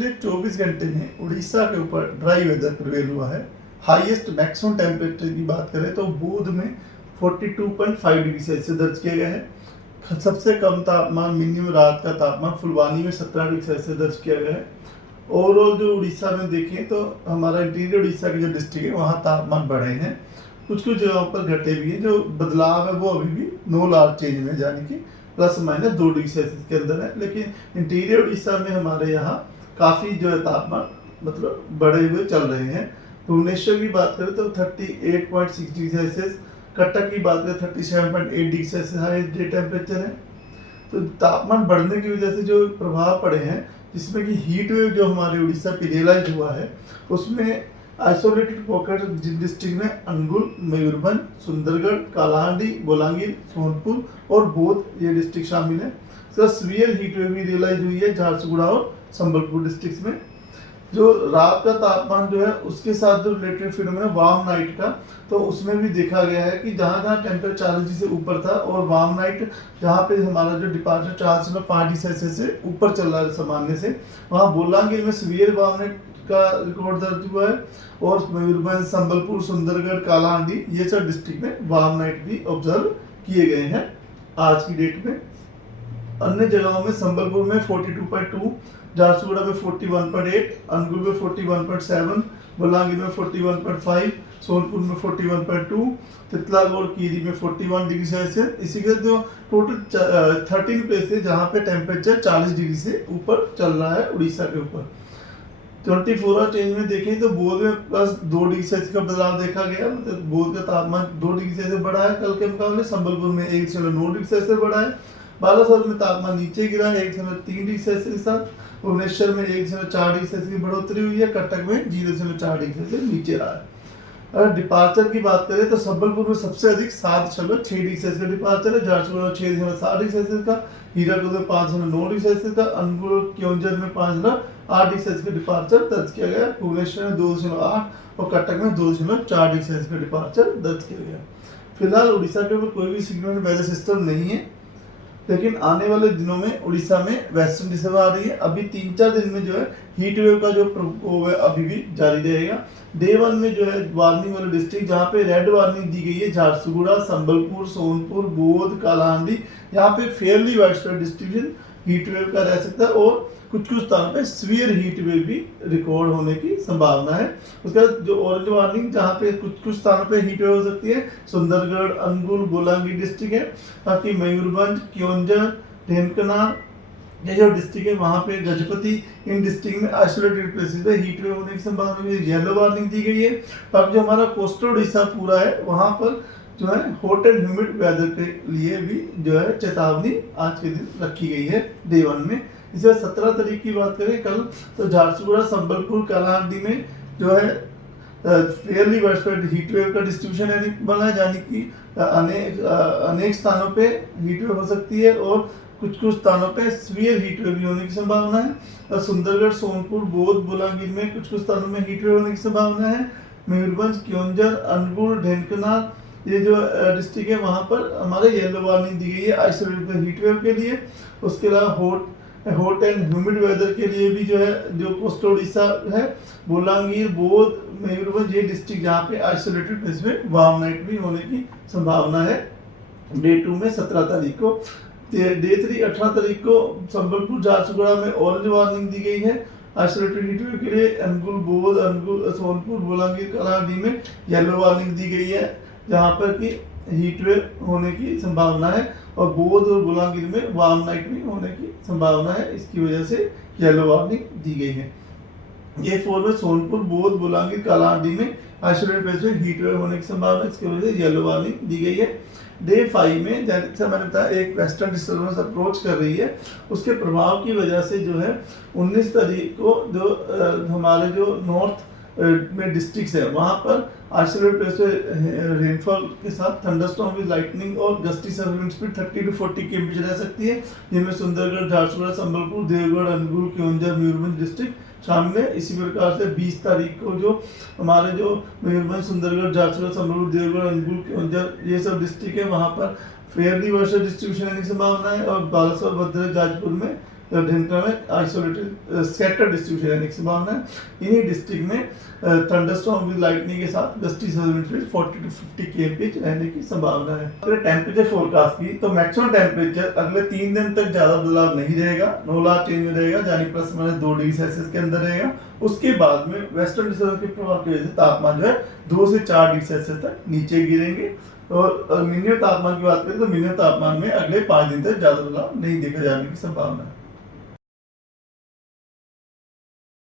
पिछले 24 घंटे में उड़ीसा के ऊपर ड्राई वेदर प्रिवेल हुआ है। हाईएस्ट मैक्सिमम टेम्परेचर की बात करें तो बोध में 42.5 डिग्री सेल्सियस दर्ज किया गया है। सबसे कम तापमान मिनिमम रात का तापमान फुलवानी में 17 डिग्री सेल्सियस दर्ज किया गया है। ओवरऑल जो उड़ीसा में देखें तो हमारा इंटीरियर उड़ीसा के जो डिस्ट्रिक्ट है वहाँ तापमान बढ़े हैं, कुछ कुछ जगहों पर घटे भी हैं। जो बदलाव है वो अभी भी नो लार्ज चेंज में, यानी कि प्लस माइनस 2 डिग्री सेल्सियस के अंदर है। लेकिन इंटीरियर उड़ीसा में हमारे यहाँ काफ़ी जो है तापमान मतलब बढ़े हुए चल रहे हैं। भुवनेश्वर की बात करें तो 38.6 डिग्री सेल्सियस, कटक की बात करें 37.8 degree Celsius high day temperature है। तो तापमान बढ़ने की वजह से जो प्रभाव पड़े हैं, जिसमें कि हीट वेव जो हमारे उड़ीसा पे रियलाइज हुआ है, उसमें आइसोलेटेड पॉकेट डिस्ट्रिक्ट में अनुगुल, मयूरभंज, सुंदरगढ़, कालाहांडी, बोलांगीर, सोनपुर और बोध ये डिस्ट्रिक्ट शामिल है। इसका सीवियर हीट वेव भी रियलाइज हुई है झारसुगुड़ा और संबलपुर डिस्ट्रिक्ट में। जो रात का तापमान जो है उसके साथ जो रिलेटेड फिनोमेना वार्म नाइट का, तो उसमें भी देखा गया है कि जहाँ जहाँ टेम्परेचर 40 डिग्री से ऊपर था और वार्म नाइट जहाँ पे हमारा जो डिपार्चर 4.5 डिग्री सेल्सियस से ऊपर चल रहा है सामान्य से, वहाँ बोलांगीर में सीवियर वार्म नाइट का रिकॉर्ड दर्ज हुआ है। और मयूरभंज, संबलपुर, सुंदरगढ़, कालाहांडी ये सब डिस्ट्रिक्ट में वार्म नाइट भी ऑब्जर्व किए गए हैं आज की डेट में। अन्य जगहों में संबलपुर में 42.2, झारसुगुड़ा में 41.8, अनुगुल में 41.7, बोलांगीर में 41.5, सोनपुर में 41.2, तितलागढ़ कीरी में 41 डिग्री सेल्सियस। इसी के जो टोटल 13 प्लेस है जहाँ पे टेम्परेचर 40 डिग्री से ऊपर चल रहा है उड़ीसा के ऊपर। 24 आवर चेंज में देखें तो बोध में प्लस 2 डिग्री सेल्सियस का बदलाव देखा गया। मतलब बोध का तापमान 2 डिग्री सेल्सियस बढ़ा है कल के मुकाबले। संबलपुर में 1.9 डिग्री सेल्सियस बढ़ा है। बालासोर में तापमान नीचे गिरा है 1.3 डिग्री सेल्सियस के साथ। भुवनेश्वर में 1.4 डिग्री सेल्सियस की बढ़ोतरी हुई है। कटक में 0.4 डिग्री सेल्सियस नीचे रहा है। अगर डिपार्चर की बात करें तो संबलपुर में सबसे अधिक 7.6 डिग्री सेल्सियस का डिपार्चर है। झारसुगुड़ा में 6.7 डिग्री सेल्सियस का, हीराकुद में 5.9 डिग्री सेल्सियस का, अनुगुल क्योंझर में 5.8 डिग्री सेल्सियस का डिपार्चर दर्ज किया गया। भुवनेश्वर में 2.8 और कटक में 2.4 डिग्री सेल्सियस का डिपार्चर दर्ज किया गया। फिलहाल उड़ीसा के ऊपर कोई भी सिग्निफिकेंट वेदर सिस्टम नहीं है, लेकिन आने वाले दिनों में उड़ीसा में वेस्टर्न डिस्टर्ब आ रही है। अभी 3-4 दिन में जो है हीट वेव का जो प्रकोप है अभी भी जारी रहेगा। डे 1 में जो है वार्निंग वाले डिस्ट्रिक्ट जहाँ पे रेड वार्निंग दी गई है, झारसुगुड़ा, संबलपुर, सोनपुर, बोध, कालाहांडी, यहाँ पे Fairlie wide spread distribution heat wave का रह सकता है और कुछ कुछ स्थानों पे सीवियर हीट वेव भी रिकॉर्ड होने की संभावना है। उसके बाद जो ऑरेंज वार्निंग जहाँ पे कुछ कुछ स्थानों पे हीट वेव हो सकती है, सुंदरगढ़, अनुगुल, बोलांगीर डिस्ट्रिक्ट है। बाकी मयूरभंज, क्योंझर, ढेंकनाल ये जो डिस्ट्रिक्ट है वहाँ पे गजपति, इन डिस्ट्रिक्ट में आइसोलेटेड प्लेसेस पे हीट वेव होने की संभावना है। येलो वार्निंग दी गई है। बाकी जो हमारा कोस्टल उड़ीसा पूरा है वहाँ पर जो है हॉट एंड ह्यूमिड वेदर के लिए भी जो है चेतावनी आज के दिन रखी गई है डे 1 में। इसे 17 तारीख की बात करें कल, तो झारसुगुड़ा, संबलपुर, कालाहांडी में जो है फेयरली वाइडस्प्रेड हीट वेव का डिस्ट्रीब्यूशन बना है, यानी कि अनेक स्थानों पे हीट वेव हो सकती है और कुछ कुछ स्थानों पे सीवियर हीट वेव भी होने की संभावना है। सुंदरगढ़, सोनपुर, बोध, बोलांगीर में कुछ कुछ स्थानों में हीट वेव होने की संभावना है। मयूरभंज, क्योंझर, अनुगुल, ढेंकनाल ये जो डिस्ट्रिक्ट है वहाँ पर हमारे येलो वार्निंग दी गई है आइसोलेटेड हीट वेव के लिए। उसके अलावा हॉट एंड ह्यूमिड वेदर के लिए भी जो है जो कोस्टल उड़ीसा है, बोलांगीर, बोध, मयूरभंज ये डिस्ट्रिक्ट जहाँ पे आइसोलेटेड प्लेस में वार्म नाइट भी होने की संभावना है डे 2 में 17 तारीख को। डे 3 18 तारीख को संबलपुर, झारसुगुड़ा में ऑरेंज वार्निंग दी गई है आइसोलेटेड हीट वेव के लिए। अनुगुल, बोध, अनुगुल, सोनपुर, बोलांगीर, कालाहांडी में येलो वार्निंग दी गई है जहाँ पर कि हीट वेव होने की संभावना है और बोध और बोलांगीर में वार्म नाइट भी होने की संभावना है। इसकी वजह से येलो वार्निंग दी गई है। ये 4 में सोनपुर, बोध, बोलांगीर, कालाहांडी में आइसोलेटेड प्लेस में हीट वेव होने की संभावना है, इसकी वजह से येलो वार्निंग दी गई है। डे 5 में जैसे मैंने बताया एक वेस्टर्न डिस्टर्बेंस अप्रोच कर रही है, उसके प्रभाव की वजह से जो है 19 तारीख को जो हमारे जो नॉर्थ में डिस्ट्रिक्ट्स है वहाँ पर आइसोलेटेड प्लेस पे रेनफॉल के साथ थंडरस्टॉर्म विद लाइटनिंग और gusty surveillance speed 30 to 40 km रह सकती है, जिनमें सुंदरगढ़, झारसुगुड़ा, संबलपुर, देवगढ़, अनुगुल, क्योंझर, मयूरभंज डिस्ट्रिक्ट शामिल है। इसी प्रकार से 20 तारीख को जो हमारे जो मयूरभंज, सुंदरगढ़, झारसुगड़ा, संबलपुर, देवगढ़, अनुगुल, क्योंझर ये सब डिस्ट्रिक्ट है वहाँ पर फेयरली वर्षा डिस्ट्रीब्यूशन आने की संभावना है और बालासोर, भद्रक, जाजपुर में ढेंकनाल में आइसोलेटेड स्कैटर डिस्ट्रीब्यूशन रहने की संभावना है। इन्हीं डिस्ट्रिक्ट में थंडरस्टॉर्म विद लाइटनिंग के साथ गस्टी 40 to 50 kmph रहने की संभावना है। अगर टेम्परेचर फोरकास्ट की तो मैक्सिमम टेम्परेचर अगले 3 दिन तक ज्यादा बदलाव नहीं रहेगा, नो लार्ज चेंज में रहेगा, यानी +- 2 डिग्री सेल्सियस के अंदर रहेगा। उसके बाद में वेस्टर्न डिस्टर्बेंस के प्रभाव की वजह से तापमान जो है 2 से 4 डिग्री सेल्सियस तक नीचे गिरेंगे। और मिनिमम तापमान की बात करें तो मिनिमम तापमान में अगले 5 दिन तक ज्यादा बदलाव नहीं देखा जाने की संभावना है।